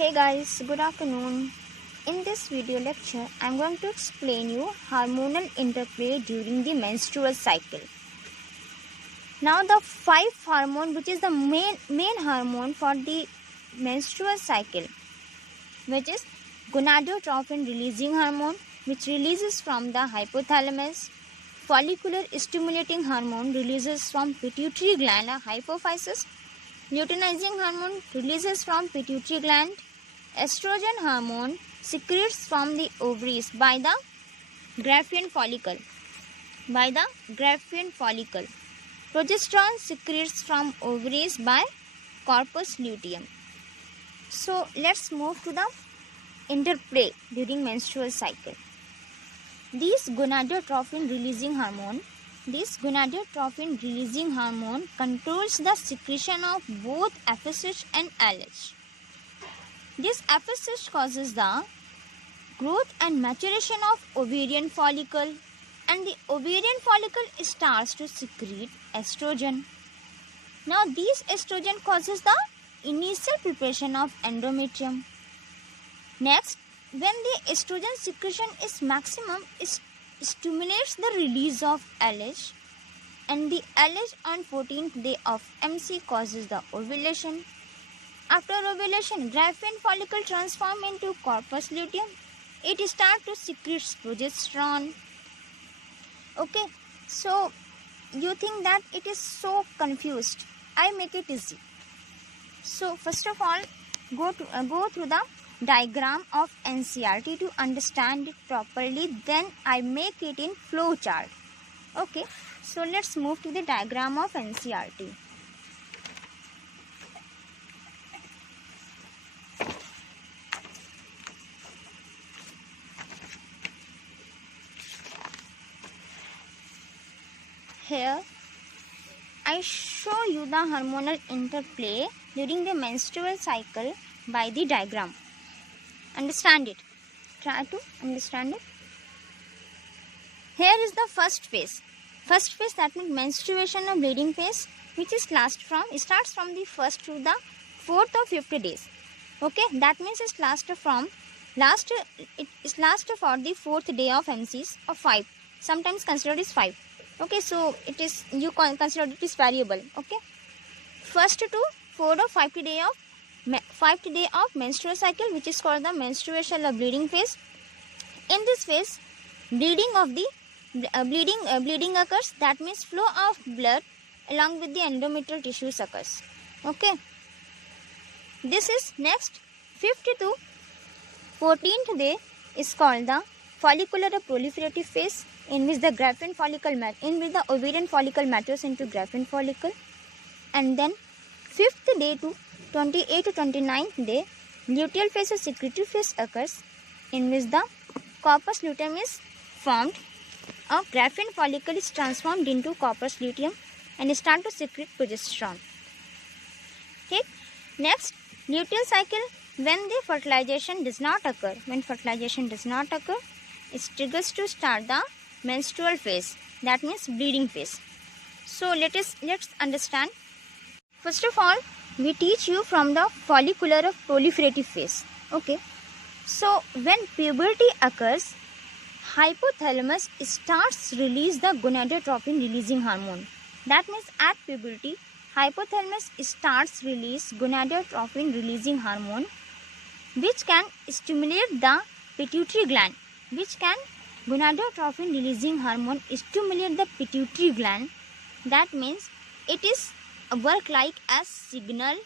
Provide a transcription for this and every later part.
Hey guys, good afternoon. In this video lecture, I am going to explain you hormonal interplay during the menstrual cycle. Now the 5 hormone which is the main hormone for the menstrual cycle, which is gonadotropin releasing hormone, which releases from the hypothalamus, follicular stimulating hormone releases from pituitary gland or hypophysis, luteinizing hormone releases from pituitary gland, estrogen hormone secretes from the ovaries by the Graafian follicle. Progesterone secretes from ovaries by corpus luteum. So let's move to the interplay during menstrual cycle. This gonadotropin releasing hormone controls the secretion of both FSH and LH. This FSH causes the growth and maturation of ovarian follicle, and the ovarian follicle starts to secrete estrogen. Now this estrogen causes the initial preparation of endometrium. Next, when the estrogen secretion is maximum, it stimulates the release of LH, and the LH on 14th day of MC causes the ovulation. After ovulation, Graafian follicle transforms into corpus luteum. It starts to secrete progesterone. Okay, so you think that it is so confused. I make it easy. So first of all, go through the diagram of NCERT to understand it properly. Then I make it in flow chart. Okay, so let's move to the diagram of NCERT. Here I show you the hormonal interplay during the menstrual cycle by the diagram. Understand it. Try to understand it. Here is the first phase. First phase, that means menstruation or bleeding phase, which starts from the 1st to the 4th or 5th days. Okay, that means it lasts for the 4th day of MCs or 5. Sometimes considered is 5. Okay, so it is, you consider it is variable. Okay, 1st to 4th or 5th day of menstrual cycle, which is called the menstruation or bleeding phase. In this phase, bleeding occurs. That means flow of blood along with the endometrial tissues occurs. Okay, this is next 5th to 14th day is called the follicular or proliferative phase, in which the ovarian follicle matures into Graafian follicle, and then 5th day to 28th to 29th day, luteal phase or secretory phase occurs, in which the corpus luteum is formed. A Graafian follicle is transformed into corpus luteum and start to secrete progesterone. Okay. Next, luteal cycle, when the fertilization does not occur. It triggers to start the menstrual phase, that means bleeding phase. So let's understand. First of all, we teach you from the follicular or proliferative phase. Okay, so when puberty occurs, hypothalamus starts release the gonadotropin releasing hormone. That means at puberty, hypothalamus starts release gonadotropin releasing hormone, which can stimulate the pituitary gland. Gonadotropin releasing hormone stimulate the pituitary gland. That means it is work like as signal,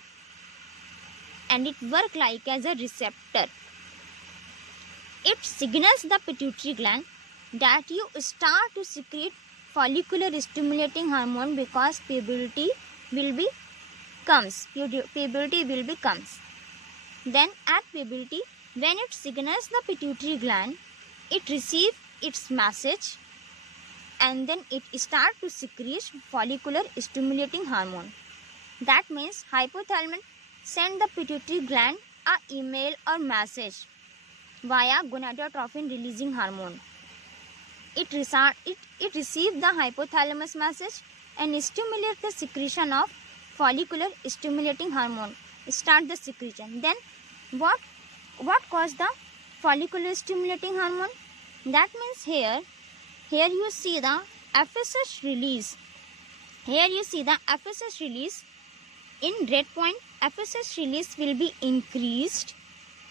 and it work like as a receptor. It signals the pituitary gland that you start to secrete follicular stimulating hormone, because puberty will be comes. Then at puberty, when it signals the pituitary gland, it receives its message, and then it starts to secrete follicular stimulating hormone. That means hypothalamus send the pituitary gland a email or message via gonadotropin releasing hormone. It receives the hypothalamus message and stimulates the secretion of follicular stimulating hormone. Start the secretion. Then what caused the follicular stimulating hormone? That means here you see the FSH release. Here you see the FSH release. In red point, FSH release will be increased,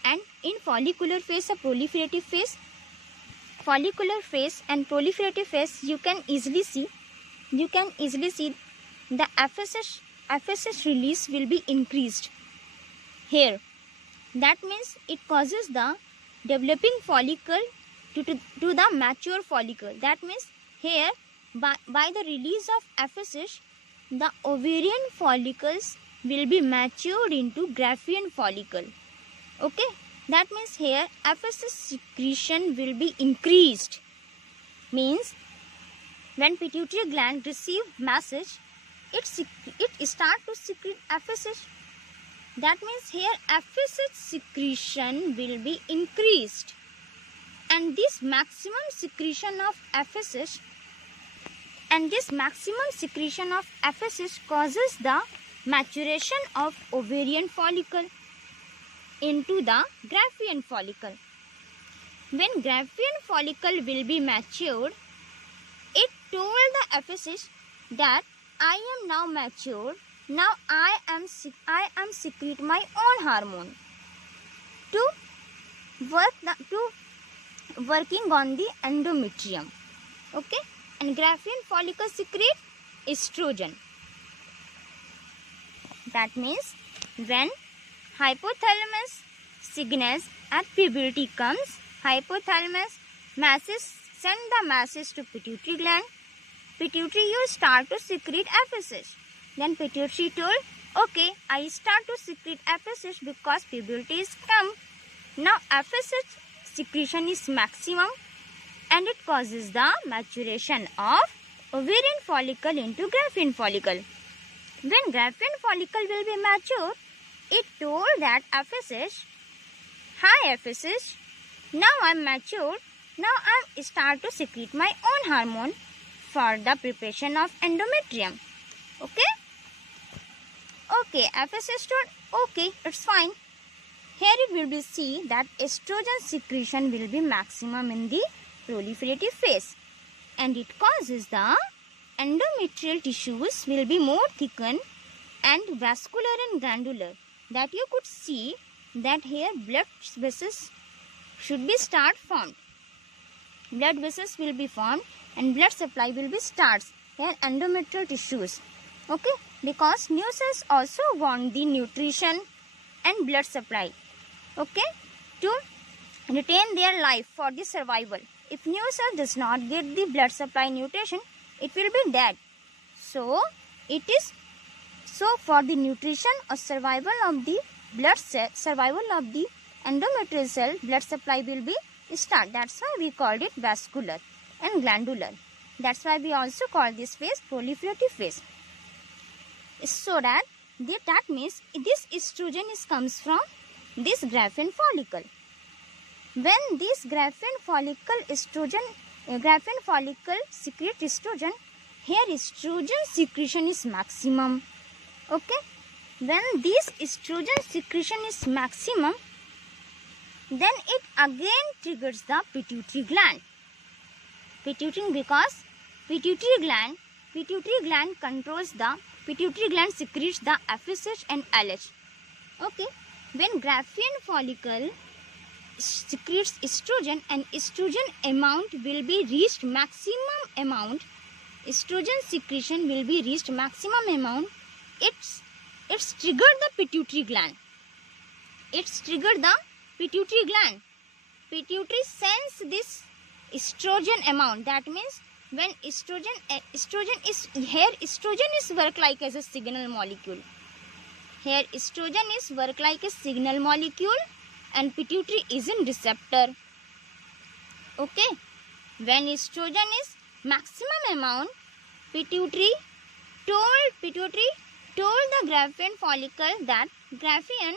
and in follicular phase, a proliferative phase, and proliferative phase, you can easily see the FSH release will be increased here. That means it causes the developing follicle to the mature follicle. That means here by the release of FSH, the ovarian follicles will be matured into Graafian follicle. Okay, that means here FSH secretion will be increased. Means when pituitary gland receive message, it start to secrete FSH. That means here FSH secretion will be increased, and this maximum secretion of FSH causes the maturation of ovarian follicle into the Graafian follicle. When Graafian follicle will be matured, it told the FSH that I am now matured. Now I am secrete my own hormone to working on the endometrium. Okay, and Graafian follicle secrete estrogen. That means when hypothalamus signals at puberty comes, hypothalamus send the message to pituitary gland. Pituitary, you start to secrete FSH. Then pituitary told, okay, I start to secrete FSH because puberty is come. Now FSH secretion is maximum, and it causes the maturation of ovarian follicle into Graafian follicle. When Graafian follicle will be mature, it told that FSH, hi FSH, now I am matured. Now I start to secrete my own hormone for the preparation of endometrium. Okay, FSH told, okay, it's fine. Here you will be see that estrogen secretion will be maximum in the proliferative phase, and it causes the endometrial tissues will be more thickened and vascular and glandular. That you could see that here blood vessels should be formed. Blood vessels will be formed and blood supply will be starts. Here endometrial tissues. Okay, because new cells also want the nutrition and blood supply. Okay, to retain their life for the survival. If new cell does not get the blood supply nutrition, it will be dead. So for the nutrition or survival of the endometrial cell, blood supply will be start. That's why we called it vascular and glandular. That's why we also call this phase proliferative phase. So that means this estrogen comes from this Graafian follicle. When this Graafian follicle secrete estrogen, here estrogen secretion is maximum. Okay, when this estrogen secretion is maximum, then it again triggers the pituitary gland. Because pituitary gland secretes the FSH and LH. Okay, when Graafian follicle secretes estrogen and estrogen amount will be reached maximum amount, estrogen secretion will be reached maximum amount, it's triggered the pituitary gland. Pituitary sends this estrogen amount. That means when estrogen is work like as a signal molecule. Here estrogen is work like a signal molecule and pituitary is in receptor. Okay, when estrogen is maximum amount, pituitary told the Graafian follicle that Graafian,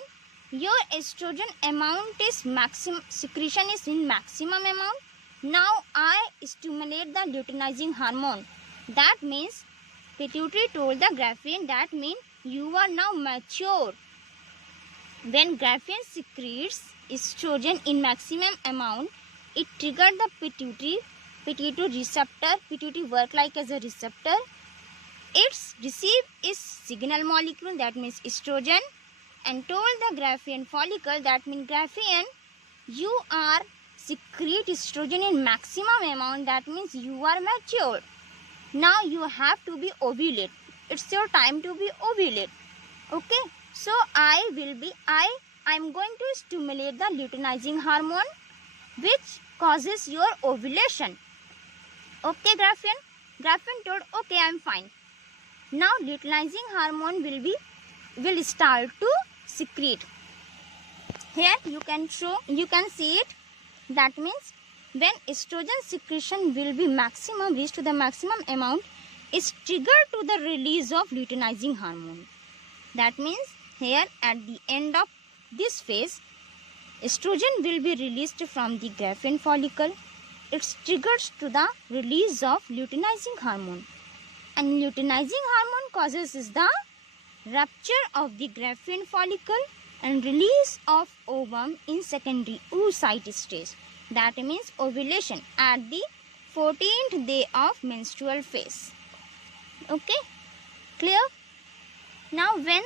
your estrogen amount is maximum, secretion is in maximum amount. Now I stimulate the luteinizing hormone. That means pituitary told the Graafian, that means you are now mature. When graphene secretes estrogen in maximum amount, it triggers the pituitary receptor. Pituitary work like as a receptor. Its receive is signal molecule, that means estrogen, and told the graphene follicle, that means graphene, you are secrete estrogen in maximum amount, that means you are mature. Now you have to be ovulate. It's your time to be ovulate. Okay, so I'm going to stimulate the luteinizing hormone which causes your ovulation. Okay, graphene told, okay, I'm fine. Now luteinizing hormone will start to secrete. Here you can see it. That means when estrogen secretion will be reach to the maximum amount, is triggered to the release of luteinizing hormone. That means here at the end of this phase, estrogen will be released from the graphene follicle. It triggers to the release of luteinizing hormone. And luteinizing hormone causes the rupture of the graphene follicle and release of ovum in secondary oocyte stage. That means ovulation at the 14th day of menstrual phase. Okay, clear? Now when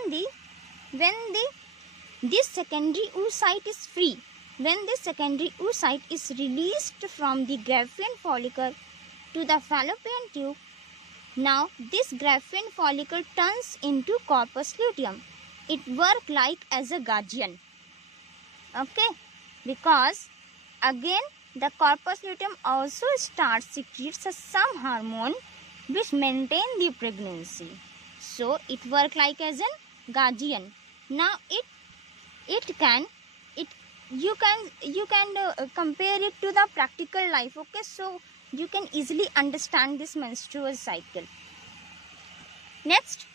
this secondary oocyte is free, when this secondary oocyte is released from the graphene follicle to the fallopian tube, now this graphene follicle turns into corpus luteum. It works like as a guardian. Okay, because again the corpus luteum also secretes some hormone which maintain the pregnancy. So it works like as a guardian. Now you can compare it to the practical life. Okay, so you can easily understand this menstrual cycle. Next,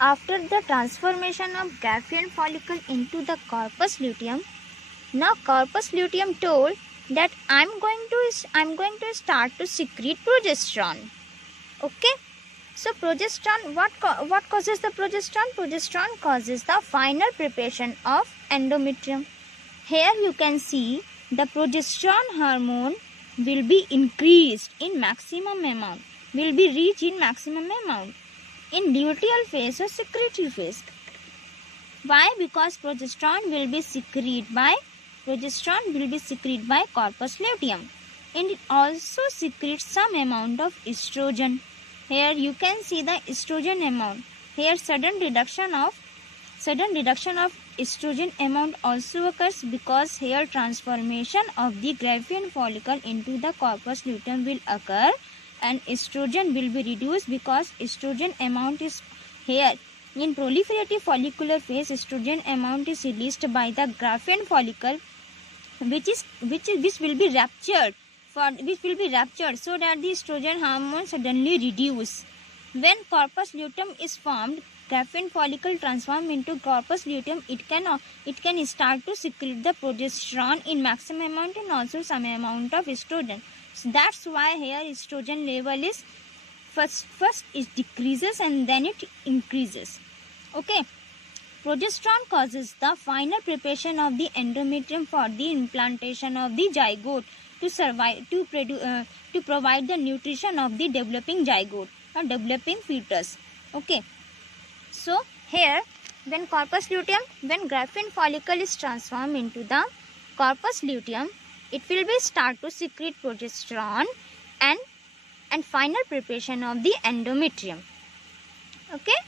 after the transformation of graphene follicle into the corpus luteum, now corpus luteum told that I'm going to start to secrete progesterone. Okay, so progesterone, what causes the progesterone? Progesterone causes the final preparation of endometrium. Here you can see the progesterone hormone will be increased in maximum amount, will be reached in maximum amount in luteal phase or secretory phase. Why? Because progesterone will be secreted by corpus luteum, and it also secretes some amount of estrogen. Here you can see the estrogen amount. Here sudden reduction of estrogen amount also occurs because here transformation of the graphene follicle into the corpus luteum will occur and estrogen will be reduced because estrogen amount is here. In proliferative follicular phase, estrogen amount is released by the graphene follicle which will be ruptured so that the estrogen hormone suddenly reduce. When corpus luteum is formed, graphene follicle transform into corpus luteum, it can start to secrete the progesterone in maximum amount and also some amount of estrogen. So that's why here estrogen level is first it decreases and then it increases. Okay, progesterone causes the final preparation of the endometrium for the implantation of the zygote to provide the nutrition of the developing zygote or developing fetus. Okay, so here when graphene follicle is transformed into the corpus luteum, it will be start to secrete progesterone and final preparation of the endometrium. Okay,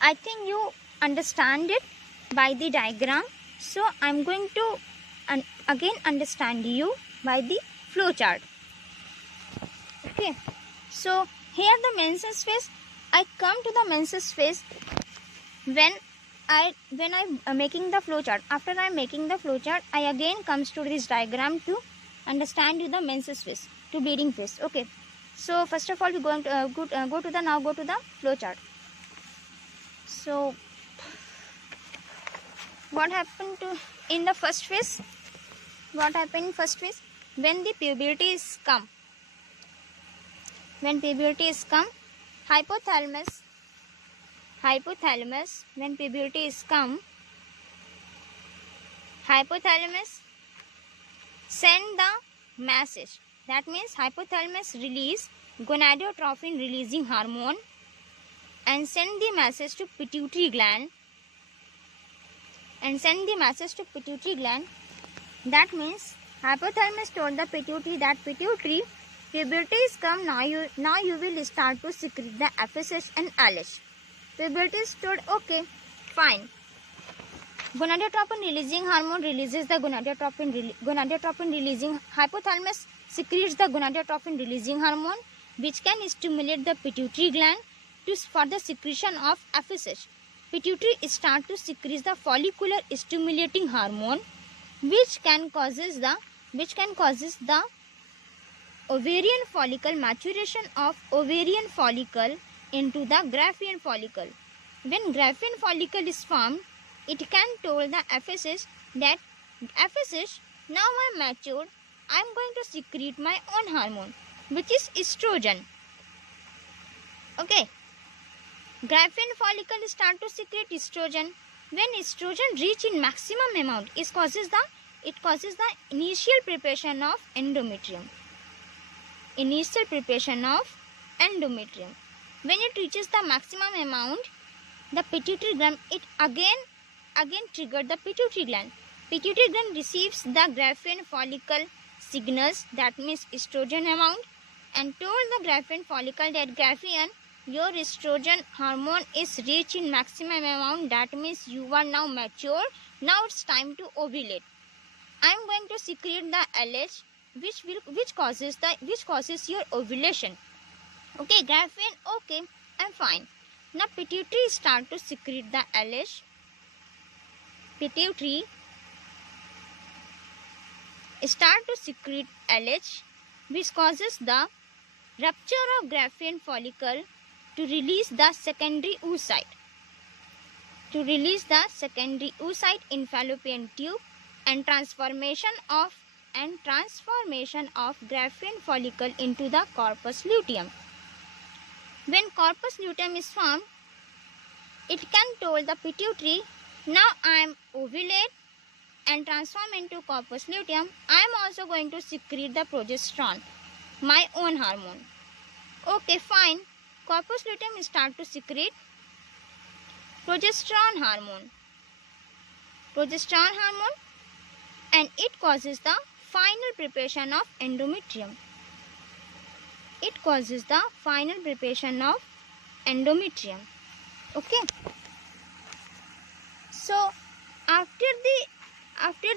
I think you understand it by the diagram. So I am going to again understand you by the flow chart. Okay, so here the menses phase. I come to the menses phase when I making the flow chart. After I am making the flow chart, I again comes to this diagram to understand you the menses phase to bleeding phase. Okay, so first of all we going to go to the flow chart. So what happened in the first phase? What happened in first phase? When the puberty is come, hypothalamus hypothalamus, when puberty is come, hypothalamus send the message. That means hypothalamus release gonadotropin releasing hormone and send the message to pituitary gland. That means hypothalamus told the pituitary that pituitary, puberty is come, now you will start to secrete the FSH and LH. Puberty is told, okay, fine. Gonadotropin releasing hormone releases the gonadotropin releasing, hypothalamus secretes the gonadotropin releasing hormone, which can stimulate the pituitary gland for the secretion of FSH. Pituitary start to secrete the follicular stimulating hormone, which can causes the ovarian follicle, maturation of ovarian follicle into the Graafian follicle. When Graafian follicle is formed, it can tell the FSH that FSH, now I am matured, I am going to secrete my own hormone, which is estrogen. Okay. Graafian follicle start to secrete estrogen. When estrogen reach in maximum amount, it causes the initial preparation of endometrium. When it reaches the maximum amount, the pituitary gland, it again triggered the pituitary gland. Pituitary gland receives the Graafian follicle signals, that means estrogen amount, and told the Graafian follicle that Graafian, your estrogen hormone is reached in maximum amount, that means you are now mature, now it's time to ovulate. I am going to secrete the LH, which causes your ovulation. Okay, Graafian, okay, I'm fine. Now pituitary start to secrete the LH. Pituitary start to secrete LH, which causes the rupture of Graafian follicle to release the secondary oocyte. In fallopian tube and transformation of Graafian follicle into the corpus luteum. When corpus luteum is formed, it can tell the pituitary, now I am ovulate and transform into corpus luteum. I am also going to secrete the progesterone, my own hormone. Okay, fine. Corpus luteum start to secrete progesterone hormone, and it causes the final preparation of endometrium. Okay. So after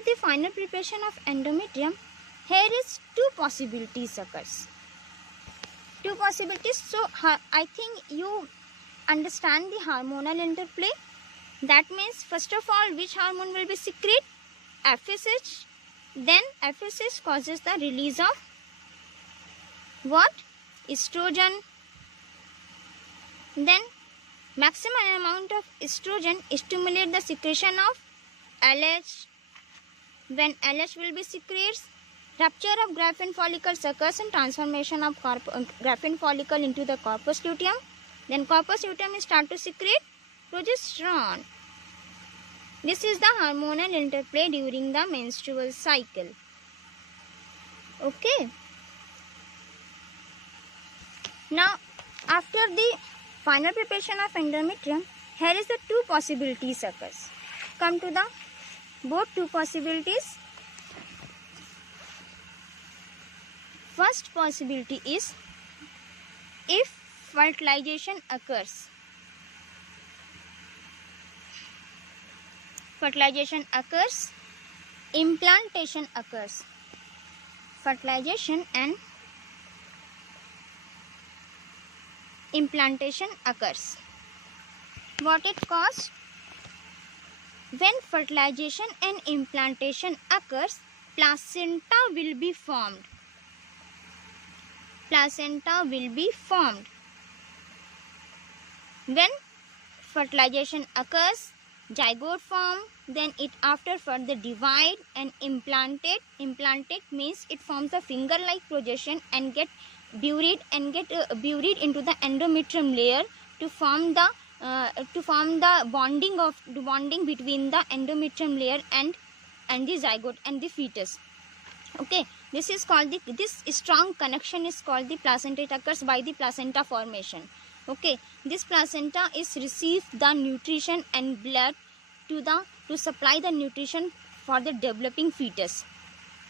the final preparation of endometrium, here is two possibilities occurs. So I think you understand the hormonal interplay. That means first of all, which hormone will be secreted? FSH. Then FSH causes the release of what? Estrogen. Then maximum amount of estrogen stimulate the secretion of LH. When LH will be secreted, rupture of Graafian follicle occurs and transformation of Graafian follicle into the corpus luteum. Then corpus luteum start to secrete progesterone. This is the hormonal interplay during the menstrual cycle. Okay. Now, after the final preparation of endometrium, here is the two possibilities occurs. Come to the both two possibilities. First possibility is if fertilization occurs. Implantation occurs. Fertilization and implantation occurs. What it causes? When fertilization and implantation occurs, placenta will be formed. When fertilization occurs, zygote form, then it after further divide and implantate. Implantate means it forms a finger-like projection and get buried into the endometrium layer to form the the bonding between the endometrium layer and the zygote and the fetus. Okay, this is called this strong connection is called the placenta. It occurs by the placenta formation. Okay, this placenta is receive the nutrition and blood to supply the nutrition for the developing fetus.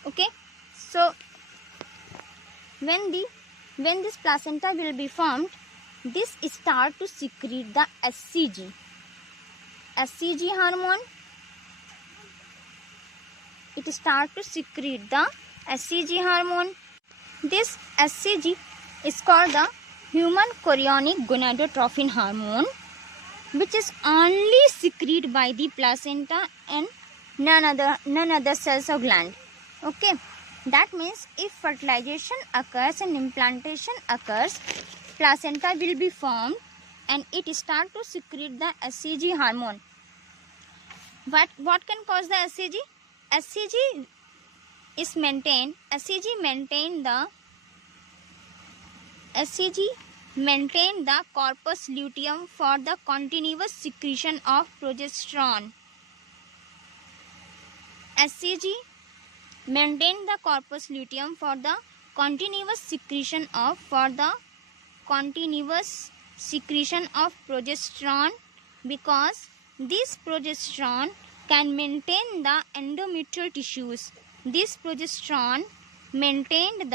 Okay, so when this placenta will be formed, this start to secrete the HCG hormone. It start to secrete the HCG hormone. This HCG is called the human chorionic gonadotropin hormone, which is only secreted by the placenta and none other cells or gland. Okay, that means if fertilization occurs and implantation occurs, placenta will be formed and it start to secrete the HCG hormone. What can cause the HCG? HCG maintain the corpus luteum for the continuous secretion of progesterone. HCG maintain the corpus luteum for the continuous secretion of progesterone, because this progesterone can maintain the endometrial tissues. This progesterone maintained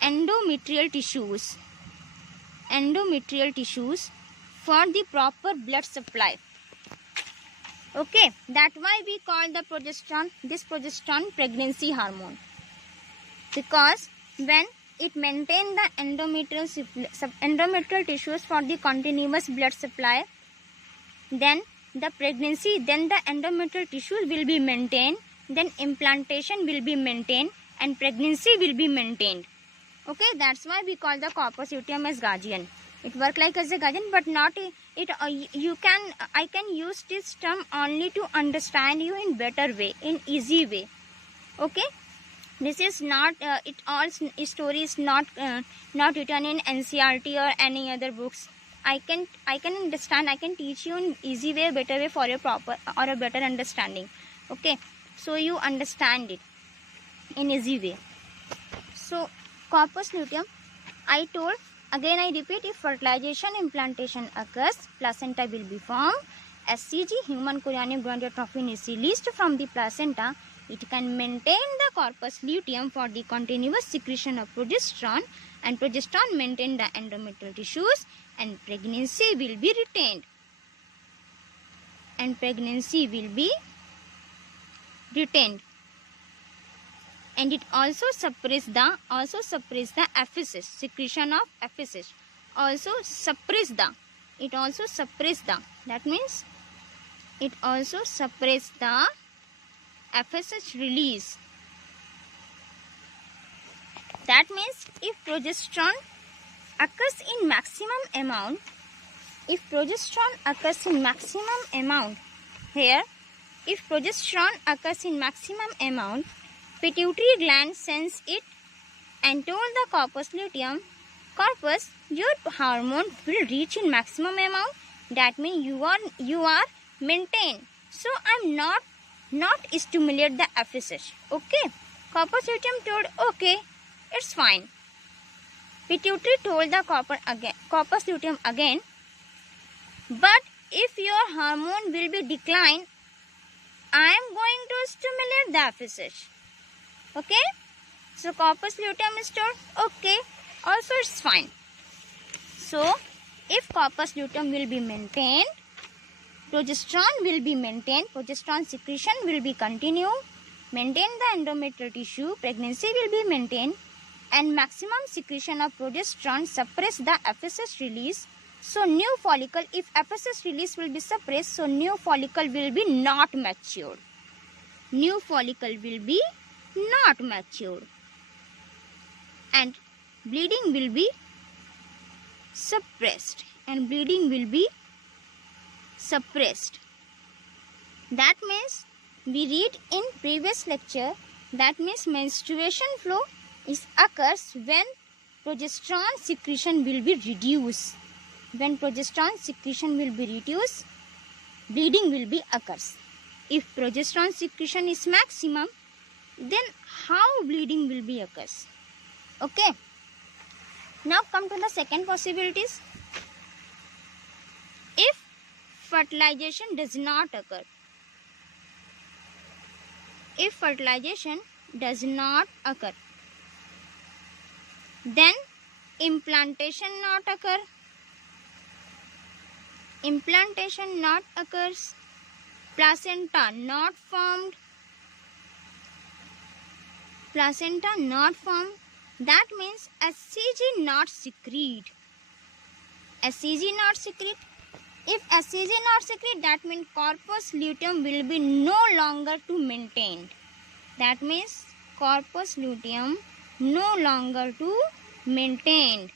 endometrial tissues for the proper blood supply. Okay, that's why we call this progesterone pregnancy hormone, because when it maintains the endometrial tissues for the continuous blood supply, then the endometrial tissues will be maintained, then implantation will be maintained and pregnancy will be maintained. Okay, that's why we call the corpus luteum as guardian. It works like as a guardian, but not it. I can use this term only to understand you in better way, in easy way. Okay, this is not story is not written in NCERT or any other books. I can understand. I can teach you in easy way, better way for a proper or a better understanding. Okay, so you understand it in easy way. So corpus luteum, I told, again I repeat, if fertilization implantation occurs, placenta will be formed. HCG, human chorionic gonadotropin, is released from the placenta. It can maintain the corpus luteum for the continuous secretion of progesterone, and progesterone maintain the endometrial tissues, and pregnancy will be retained. And it also suppress the epiphysis, secretion of epiphysis. That means it also suppress the epiphysis release. That means if progesterone occurs in maximum amount, pituitary gland sends it and told the corpus luteum, corpus, your hormone will reach in maximum amount. That means you are maintained. So I'm not stimulate the epiphysis. Okay, corpus luteum told, okay, it's fine. Pituitary told the corpus luteum again, but if your hormone will be declined, I am going to stimulate the epiphysis. Okay, so corpus luteum is told, okay, also it's fine. So if corpus luteum will be maintained, progesterone will be maintained, progesterone secretion will be continued, maintain the endometrial tissue, pregnancy will be maintained, and maximum secretion of progesterone suppress the epiphysis release. So new follicle, if epiphysis release will be suppressed, so new follicle will be not matured. And bleeding will be suppressed. That means we read in previous lecture, that means menstruation flow occurs when progesterone secretion will be reduced. When progesterone secretion will be reduced, bleeding will be occurs. If progesterone secretion is maximum, then how bleeding will be occurs? Okay. Now come to the second possibilities. If fertilization does not occur, if fertilization does not occur, then implantation not occur. Implantation not occurs. Placenta not formed. Placenta not formed. That means HCG not secrete. HCG not secrete. If HCG not secrete, that means corpus luteum will be no longer to maintained. That means corpus luteum no longer to maintained.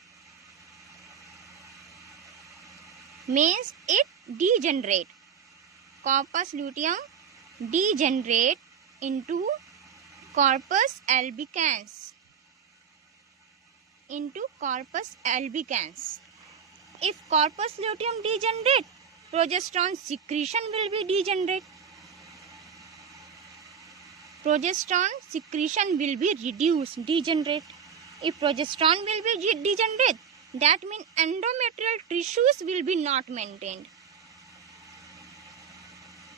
Means it degenerate. Corpus luteum degenerate into corpus albicans. Into corpus albicans. If corpus luteum degenerate, progesterone secretion will be degenerate. Progesterone secretion will be reduced, degenerate. If progesterone will be degenerate, that means endometrial tissues will be not maintained.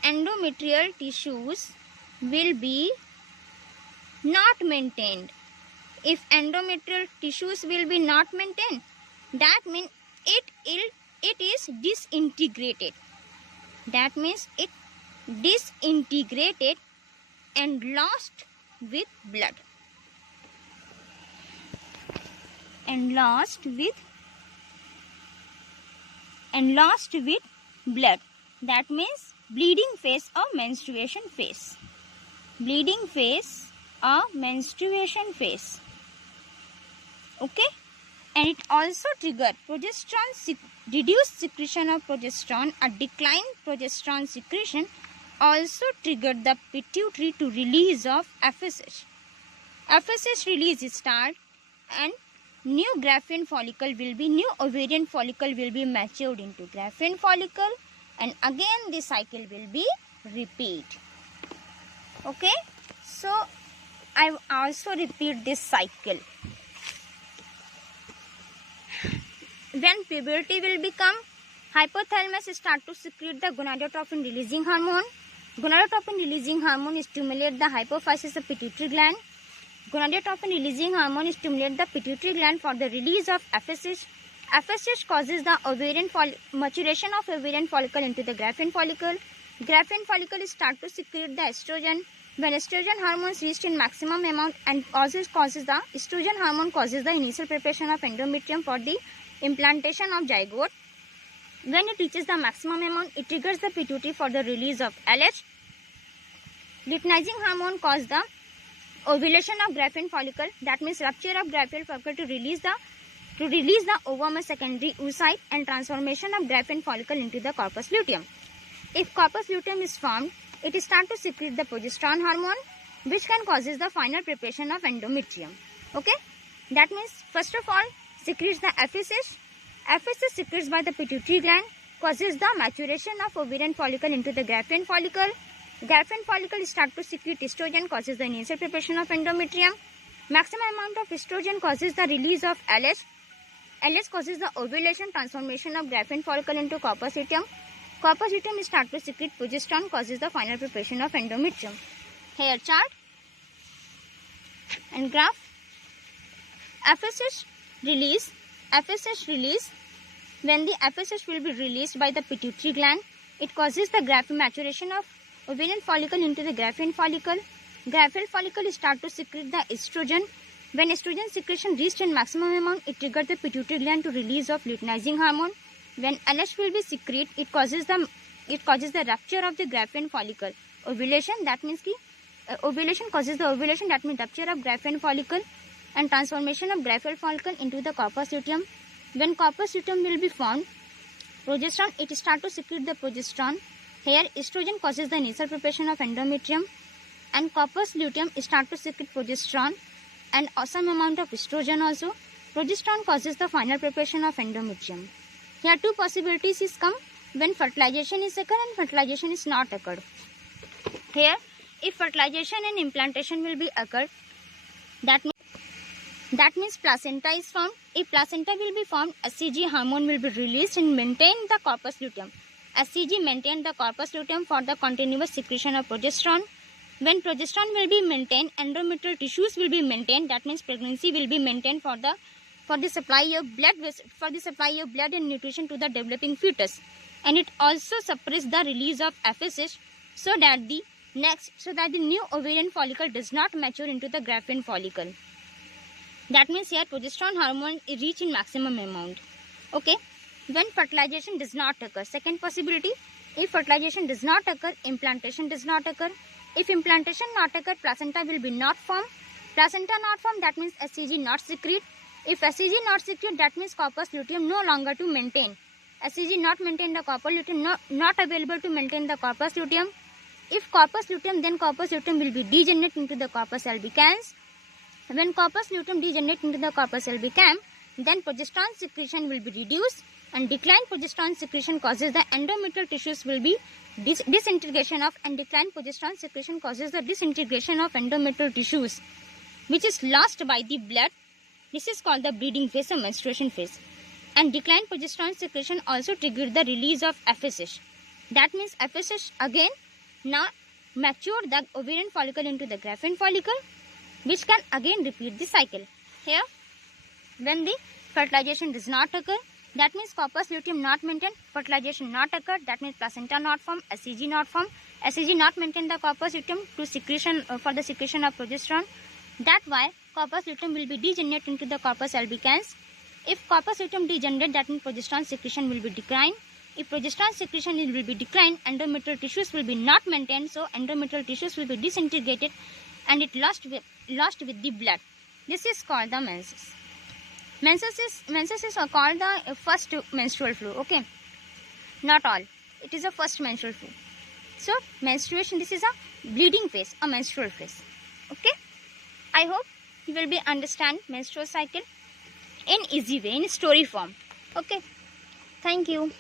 Endometrial tissues will be not maintained. If endometrial tissues will be not maintained, that means it is disintegrated. That means it disintegrated and lost with blood. And lost with blood. That means bleeding phase or menstruation phase. Bleeding phase or menstruation phase. Okay. And it also trigger progesterone reduced secretion of progesterone. A declined progesterone secretion also triggered the pituitary to release of FSH. FSH release start and new Graafian follicle will be, new ovarian follicle will be matured into Graafian follicle, and again the cycle will be repeat. Okay. So I also repeat this cycle. When puberty will become, hypothalamus start to secrete the gonadotropin releasing hormone. Gonadotropin releasing hormone stimulate the hypophysis of pituitary gland. Gonadotropin releasing hormone stimulate the pituitary gland for the release of FSH. FSH causes the ovarian maturation of ovarian follicle into the Graafian follicle. Graafian follicle start to secrete the estrogen. When estrogen hormones reached in maximum amount and causes the estrogen hormone causes the initial preparation of endometrium for the implantation of zygote. When it reaches the maximum amount, it triggers the pituitary for the release of LH. Luteinizing hormone causes the ovulation of Graafian follicle. That means rupture of Graafian follicle to release the ovum secondary oocyte and transformation of Graafian follicle into the corpus luteum. If corpus luteum is formed, it starts to secrete the progesterone hormone, which can causes the final preparation of endometrium. Okay, that means first of all secretes the FSH. FSH secretes by the pituitary gland, causes the maturation of ovarian follicle into the Graafian follicle. Graafian follicle start to secrete estrogen, causes the initial preparation of endometrium. Maximum amount of estrogen causes the release of LH. LH causes the ovulation, transformation of Graafian follicle into corpus luteum. Corpus luteum start to secrete progesterone, causes the final preparation of endometrium. Here chart and graph. FSH release. When the FSH will be released by the pituitary gland, it causes the maturation of ovarian follicle into the Graafian follicle. Graafian follicle start to secrete the estrogen. When estrogen secretion reached in maximum amount, it triggers the pituitary gland to release of luteinizing hormone. When LH will be secreted, it causes the rupture of the Graafian follicle. Ovulation, that means ovulation causes the ovulation, that means rupture of Graafian follicle and transformation of Graafian follicle into the corpus luteum. When corpus luteum will be formed, progesterone, it start to secrete the progesterone. Here estrogen causes the initial preparation of endometrium, and corpus luteum start to secrete progesterone and some amount of estrogen also. progesterone causes the final preparation of endometrium. Here two possibilities is come when fertilization is occurred and fertilization is not occurred. Here, if fertilization and implantation will be occurred, that means placenta is formed. If placenta will be formed, HCG hormone will be released and maintain the corpus luteum. HCG maintain the corpus luteum for the continuous secretion of progesterone. When progesterone will be maintained, endometrial tissues will be maintained. That means pregnancy will be maintained for the supply of blood and nutrition to the developing fetus. And it also suppresses the release of FSH so that the new ovarian follicle does not mature into the Graafian follicle. That means here progesterone hormone is reach in maximum amount. Okay. When fertilization does not occur, second possibility, if fertilization does not occur, implantation does not occur. If implantation not occur, placenta will be not formed. Placenta not formed, that means HCG not secrete. If HCG not secrete, that means corpus luteum no longer to maintain. HCG not maintain the corpus luteum, not available to maintain the corpus luteum. If corpus luteum, then corpus luteum will be degenerate into the corpus albicans. When corpus luteum degenerate into the corpus albicans, then progesterone secretion will be reduced, and declined progesterone secretion causes the endometrial tissues will be disintegration of, and declined progesterone secretion causes the disintegration of endometrial tissues, which is lost by the blood. This is called the bleeding phase or menstruation phase. And declined progesterone secretion also triggered the release of FSH. That means FSH again now mature the ovarian follicle into the Graafian follicle, which can again repeat the cycle. Here, when the fertilization does not occur, that means corpus luteum not maintained, fertilization not occurred, that means placenta not formed, HCG not formed, HCG not maintain the corpus luteum to secretion for the secretion of progesterone. That's why corpus luteum will be degenerate into the corpus albicans. If corpus luteum degenerate, that means progesterone secretion will be declined. If progesterone secretion will be declined, endometrial tissues will be not maintained, so endometrial tissues will be disintegrated and it lost with the blood. This is called the menses. Menses is called the first menstrual flow. Okay, not all. It is a first menstrual flow. So menstruation, this is a bleeding phase, a menstrual phase. Okay, I hope you will be understand menstrual cycle in easy way, in story form. Okay, thank you.